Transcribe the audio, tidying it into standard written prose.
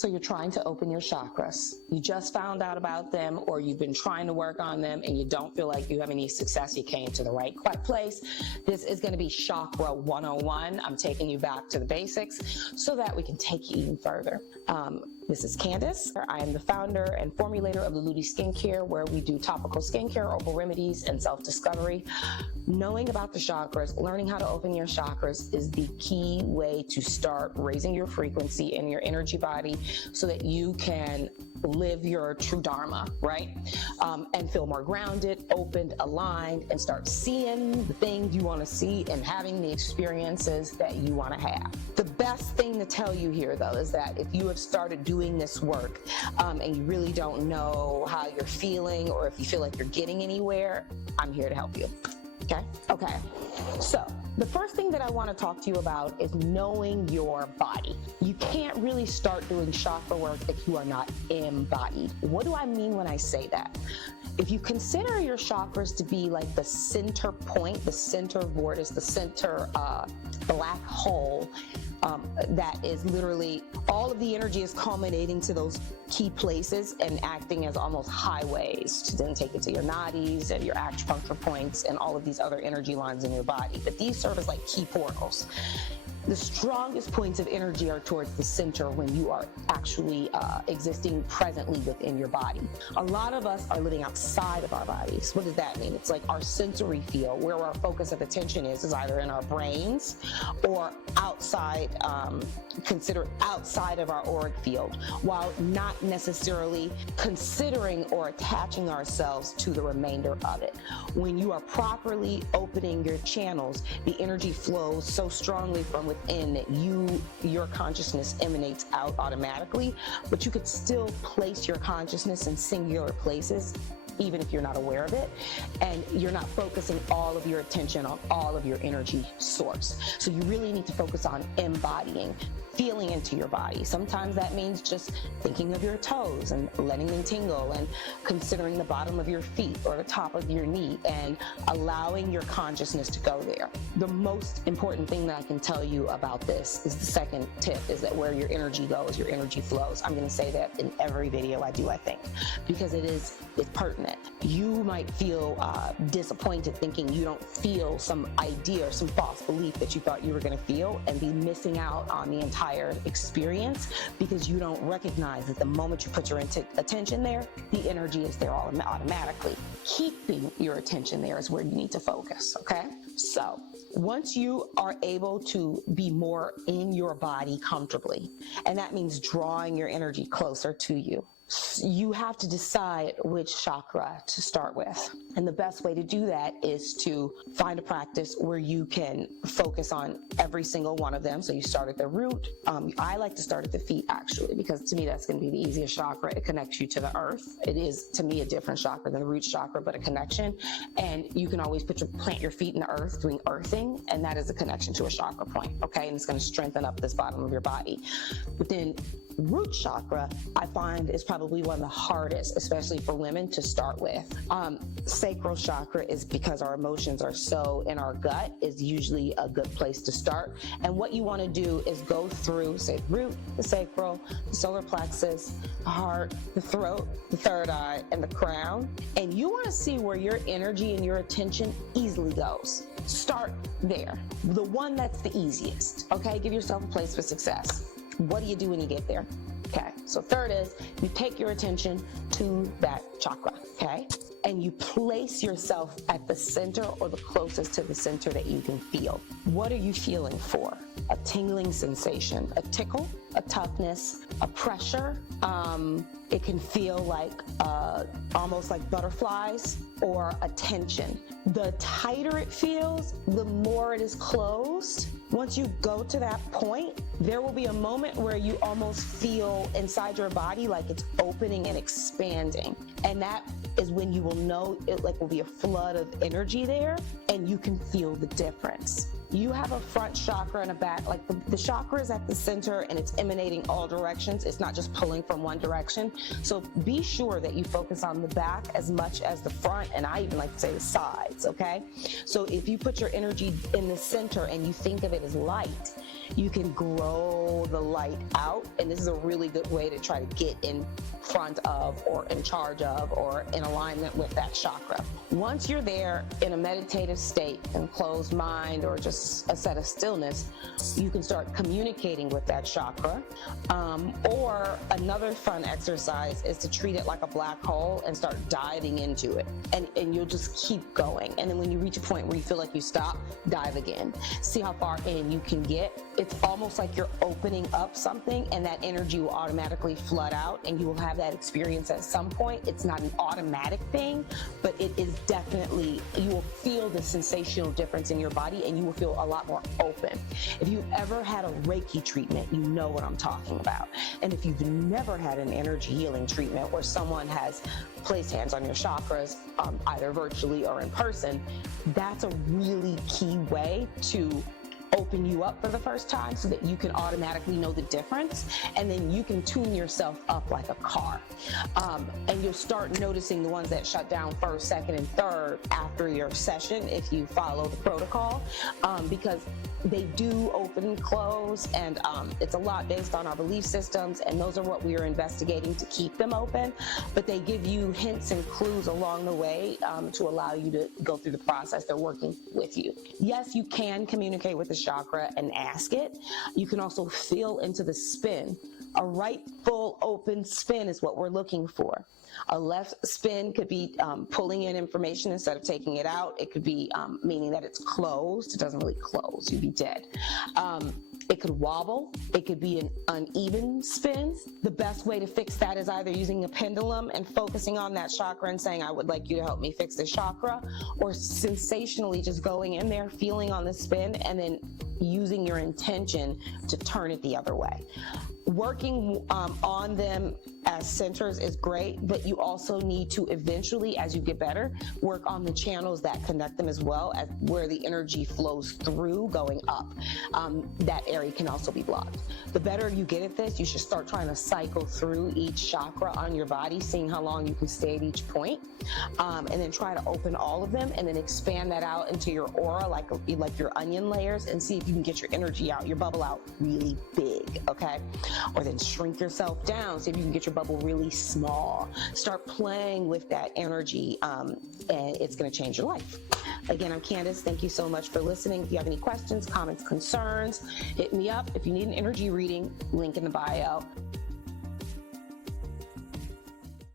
So you're trying to open your chakras. You just found out about them, or you've been trying to work on them and you don't feel like you have any success. You came to the right place. This is going to be Chakra 101. I'm taking you back to the basics so that we can take you even further. This is CanDace. I am the founder and formulator of Louloudi Skincare, where we do topical skincare, herbal remedies, and self-discovery. Knowing about the chakras, learning how to open your chakras is the key way to start raising your frequency in your energy body so that you can live your true dharma, right? And feel more grounded, opened, aligned, and start seeing the things you want to see and having the experiences that you want to have. The best thing to tell you here, though, is that if you have started doing this work and you really don't know how you're feeling, or if you feel like you're getting anywhere, I'm here to help you. Okay. So the first thing that I want to talk to you about is knowing your body. You can't really start doing chakra work if you are not embodied. What do I mean when I say that? If you consider your chakras to be like the center point, the center vortex, the center black hole, that is literally all of the energy is culminating to those key places and acting as almost highways to then take it to your nadis and your acupuncture points and all of these other energy lines in your body. But these serve as like key portals. The strongest points of energy are towards the center when you are actually existing presently within your body. A lot of us are living outside of our bodies. What does that mean? It's like our sensory field, where our focus of attention is either in our brains or outside, considered outside of our auric field, while not necessarily considering or attaching ourselves to the remainder of it. When you are properly opening your channels, the energy flows so strongly from within that your consciousness emanates out automatically, but you could still place your consciousness in singular places even if you're not aware of it, and you're not focusing all of your attention on all of your energy source. So you really need to focus on embodying, feeling into your body. Sometimes that means just thinking of your toes and letting them tingle, and considering the bottom of your feet or the top of your knee and allowing your consciousness to go there. The most important thing that I can tell you about this is the second tip, is that where your energy goes, your energy flows. I'm going to say that in every video I do, I think, because it's pertinent. You might feel disappointed thinking you don't feel some idea or some false belief that you thought you were going to feel, and be missing out on the entire experience because you don't recognize that the moment you put your attention there, the energy is there automatically. Keeping your attention there is where you need to focus, okay? So once you are able to be more in your body comfortably, and that means drawing your energy closer to you, you have to decide which chakra to start with. And the best way to do that is to find a practice where you can focus on every single one of them. So you start at the root. I like to start at the feet, actually, because to me that's going to be the easiest chakra. It connects you to the earth. It is, to me, a different chakra than the root chakra, but a connection. And you can always plant your feet in the earth doing earthing, and that is a connection to a chakra point, okay? And it's going to strengthen up this bottom of your body. But then root chakra, I find, is probably one of the hardest, especially for women, to start with. Sacral chakra is because our emotions are so in our gut, is usually a good place to start. And what you want to do is go through, say, root, the sacral, the solar plexus, the heart, the throat, the third eye, and the crown. And you want to see where your energy and your attention easily goes. Start there. The one that's the easiest, okay? Give yourself a place for success. What do you do when you get there? Okay, so third is you take your attention to that chakra, okay? And you place yourself at the center or the closest to the center that you can feel. What are you feeling for? A tingling sensation, a tickle, a toughness, a pressure. It can feel like almost like butterflies, or a tension. The tighter it feels, the more it is closed. Once you go to that point, there will be a moment where you almost feel inside your body like it's opening and expanding. And that is when you will know it will be a flood of energy there, and you can feel the difference. you have a front chakra and a back, like the chakra is at the center and it's emanating all directions. It's not just pulling from one direction. So be sure that you focus on the back as much as the front, and I even like to say the sides, okay? So if you put your energy in the center and you think of it as light, you can grow the light out, and this is a really good way to try to get in front of or in charge of or in alignment with that chakra. Once you're there in a meditative state and closed mind or just a set of stillness, you can start communicating with that chakra. Or another fun exercise is to treat it like a black hole and start diving into it. And you'll just keep going. And then when you reach a point where you feel like you stop, dive again. See how far in you can get. It's almost like you're opening up something, and that energy will automatically flood out, and you will have that experience at some point. It's not an automatic thing, but it is definitely, you will feel the sensational difference in your body, and you will feel a lot more open. If you've ever had a Reiki treatment, you know what I'm talking about. And if you've never had an energy healing treatment where someone has placed hands on your chakras, either virtually or in person, that's a really key way to open you up for the first time so that you can automatically know the difference, and then you can tune yourself up like a car. And you'll start noticing the ones that shut down first, second, and third after your session if you follow the protocol, because they do open and close, and it's a lot based on our belief systems, and those are what we are investigating to keep them open, but they give you hints and clues along the way to allow you to go through the process. They're working with you. Yes, you can communicate with the chakra and ask it. You can also feel into the spin. A right full open spin is what we're looking for. A left spin could be pulling in information instead of taking it out. It could be meaning that it's closed. It doesn't really close. You'd be dead. It could wobble. It could be an uneven spin. The best way to fix that is either using a pendulum and focusing on that chakra and saying, I would like you to help me fix this chakra, or sensationally just going in there, feeling on the spin, and then using your intention to turn it the other way. Working on them as centers is great, but you also need to eventually, as you get better, work on the channels that connect them as well, as where the energy flows through going up. That area can also be blocked. The better you get at this, you should start trying to cycle through each chakra on your body, seeing how long you can stay at each point, and then try to open all of them, and then expand that out into your aura, like your onion layers, and see if you can get your energy out, your bubble out really big, okay? Or then shrink yourself down, see if you can get your bubble really small. Start playing with that energy, and it's going to change your life. Again, I'm CanDace. Thank you so much for listening. If you have any questions, comments, concerns, hit me up. If you need an energy reading, link in the bio.